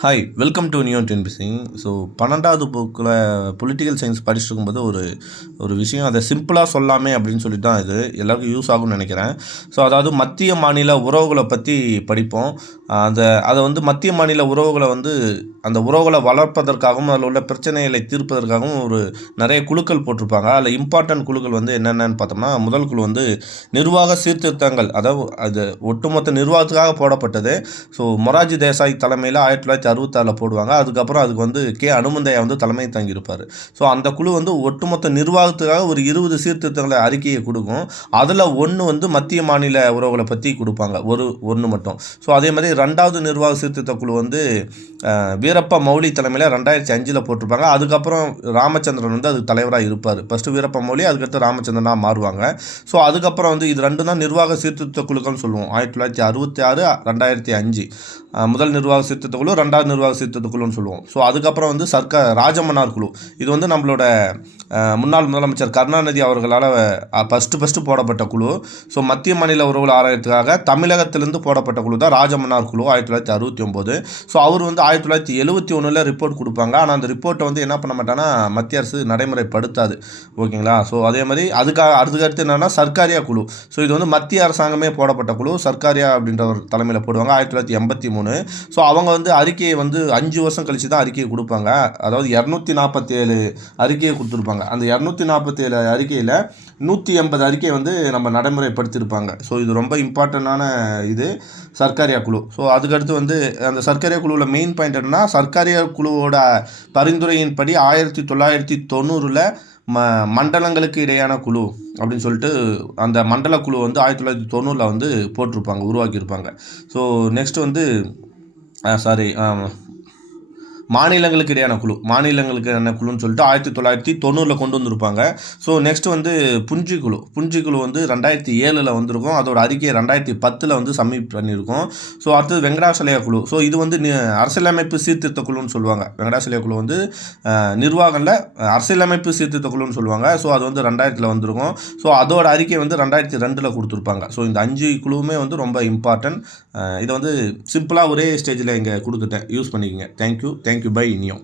Hi welcome to new டென்பிசிங் so பன்னெண்டாவது புக்கில் பொலிட்டிக்கல் சயின்ஸ் படிச்சுட்டு இருக்கும்போது ஒரு ஒரு விஷயம் அதை சிம்பிளாக சொல்லாமே அப்படின்னு சொல்லிட்டு தான் இது. எல்லாருக்கும் யூஸ் ஆகும்னு நினைக்கிறேன். ஸோ அதாவது மத்திய மாநில உறவுகளை பற்றி படிப்போம். அந்த அதை வந்து மத்திய மாநில உறவுகளை வந்து அந்த உறவுகளை வளர்ப்பதற்காகவும் அதில் உள்ள பிரச்சனைகளை தீர்ப்பதற்காகவும் ஒரு நிறைய குழுக்கள் போட்டிருப்பாங்க. அதில் இம்பார்ட்டன்ட் குழுக்கள் வந்து என்னென்னு பார்த்தோம்னா முதல் குழு வந்து நிர்வாக சீர்திருத்தங்கள். அதாவது அது ஒட்டுமொத்த நிர்வாகத்துக்காக போடப்பட்டது. ஸோ மொராஜி தேசாய் தலைமையில் ஆயிரத்தி தொள்ளாயிரத்தி அறுபத்தாறில் போடுவாங்க. அதுக்கப்புறம் அதுக்கு வந்து கே அனுமந்தையா வந்து தலைமை தங்கியிருப்பார். ஸோ அந்த குழு வந்து ஒட்டுமொத்த நிர்வாகத்துக்காக ஒரு இருபது சீர்திருத்தங்களை அறிக்கையை கொடுக்கும். அதில் ஒன்று வந்து மத்திய மாநில உறவுகளை பற்றி கொடுப்பாங்க. ஒரு ஒன்று மட்டும். ஸோ அதே மாதிரி ரெண்டாவது நிர்வாக சீர்திருத்த குழு வந்து வீரப்ப மௌலி தலைமையில் ரெண்டாயிரத்தி அஞ்சில் போட்டிருப்பாங்க. அதுக்கப்புறம் ராமச்சந்திரன் வந்து அதுக்கு தலைவராக இருப்பார். ஃபஸ்ட்டு வீரப்ப மௌலி அதுக்கடுத்து ராமச்சந்திரனாக மாறுவாங்க. ஸோ அதுக்கப்புறம் வந்து இது ரெண்டு தான் நிர்வாக சீர்திருத்த குழுக்கள்னு சொல்லுவோம். ஆயிரத்தி தொள்ளாயிரத்தி அறுபத்தி ஆறு ரெண்டாயிரத்தி அஞ்சு. முதல் நிர்வாக சீர்திருத்த குழு ரெண்டாவது நிர்வாக சீர்திருத்த குழுன்னு சொல்லுவோம். ஸோ அதுக்கப்புறம் வந்து சர்க்கார் ராஜமன்னார் குழு. இது வந்து நம்மளோட முன்னாள் முதலமைச்சர் கருணாநிதி அவர்களால் ஃபஸ்ட்டு ஃபஸ்ட்டு போடப்பட்ட குழு. ஸோ மத்திய மாநில உறவுகள் ஆராயத்துக்காக தமிழகத்திலிருந்து போடப்பட்ட குழு தான் ராஜமன்னார் குழு ஆயிரத்தி தொள்ளாயிரத்தி அறுபத்தி ஒம்பது. ஸோ அவர் வந்து ஆயிரத்தி தொள்ளாயிரத்தி எழுபத்தி ஒன்றில் ரிப்போர்ட் கொடுப்பாங்க. ஆனால் அந்த ரிப்போர்ட்டை வந்து என்ன பண்ண மாட்டாங்கன்னா மத்திய அரசு நடைமுறைப்படுத்தாது. ஓகேங்களா? ஸோ அதே மாதிரி அதுக்காக அடுத்த அடுத்து என்னென்னா சர்க்காரியா குழு. ஸோ இது வந்து மத்திய அரசாங்கமே போடப்பட்ட குழு. சர்க்காரியா அப்படின்ற ஒரு தலைமையில் போடுவாங்க ஆயிரத்தி தொள்ளாயிரத்தி எண்பத்தி மூணு. ஸோ அவங்க வந்து அறிக்கை அறிக்கையை வந்து அஞ்சு வருஷம் கழிச்சு தான் அறிக்கையை கொடுப்பாங்க. அதாவது இரநூத்தி நாற்பத்தேழு அறிக்கையை கொடுத்துருப்பாங்க. அந்த இரநூத்தி நாற்பத்தேழு அறிக்கையில் நூற்றி எண்பது அறிக்கையை வந்து நம்ம நடைமுறைப்படுத்தியிருப்பாங்க. ஸோ இது ரொம்ப இம்பார்ட்டண்ட்டான இது சர்க்காரியா குழு. ஸோ அதுக்கடுத்து வந்து அந்த சர்க்காரியா குழுவில் மெயின் பாயிண்ட் என்னன்னா சர்க்காரியா குழுவோட பரிந்துரையின்படி ஆயிரத்தி தொள்ளாயிரத்தி தொண்ணூறில் ம மண்டலங்களுக்கு இடையான குழு அப்படின்னு சொல்லிட்டு அந்த மண்டல குழு வந்து ஆயிரத்தி தொள்ளாயிரத்தி தொண்ணூறில் வந்து போட்டிருப்பாங்க உருவாக்கியிருப்பாங்க. ஸோ நெக்ஸ்ட் வந்து சாரி மாநிலங்களுக்கு இடையான குழு. மாநிலங்களுக்கு இடையான குழுன்னு சொல்லிட்டு ஆயிரத்தி தொள்ளாயிரத்தி தொண்ணூறில் கொண்டு வந்திருப்பாங்க. ஸோ நெக்ஸ்ட் வந்து புஞ்சி குழு. புஞ்சி குழு வந்து ரெண்டாயிரத்தி ஏழில் வந்திருக்கும். அதோட அறிக்கையை ரெண்டாயிரத்தி பத்தில் வந்து சப்மிட் பண்ணியிருக்கோம். ஸோ அடுத்தது வெங்கடாசலையா குழு. ஸோ இது வந்து அரசியலமைப்பு சீர்திருத்த குழுன்னு சொல்லுவாங்க. வெங்கடாசலையா குழு வந்து நிர்வாகங்களில் அரசியலமைப்பு சீர்திருத்த குழுன்னு சொல்லுவாங்க. ஸோ அது வந்து ரெண்டாயிரத்தில் வந்திருக்கும். ஸோ அதோட அறிக்கை வந்து ரெண்டாயிரத்தி ரெண்டில் கொடுத்துருப்பாங்க. ஸோ இந்த அஞ்சு குழுவுமே வந்து ரொம்ப இம்பார்ட்டன்ட் இதை வந்து சிம்பிளாக ஒரே ஸ்டேஜில் இங்கே கொடுத்துட்டேன். யூஸ் பண்ணிக்கோங்க. Thank you thank cinq bainions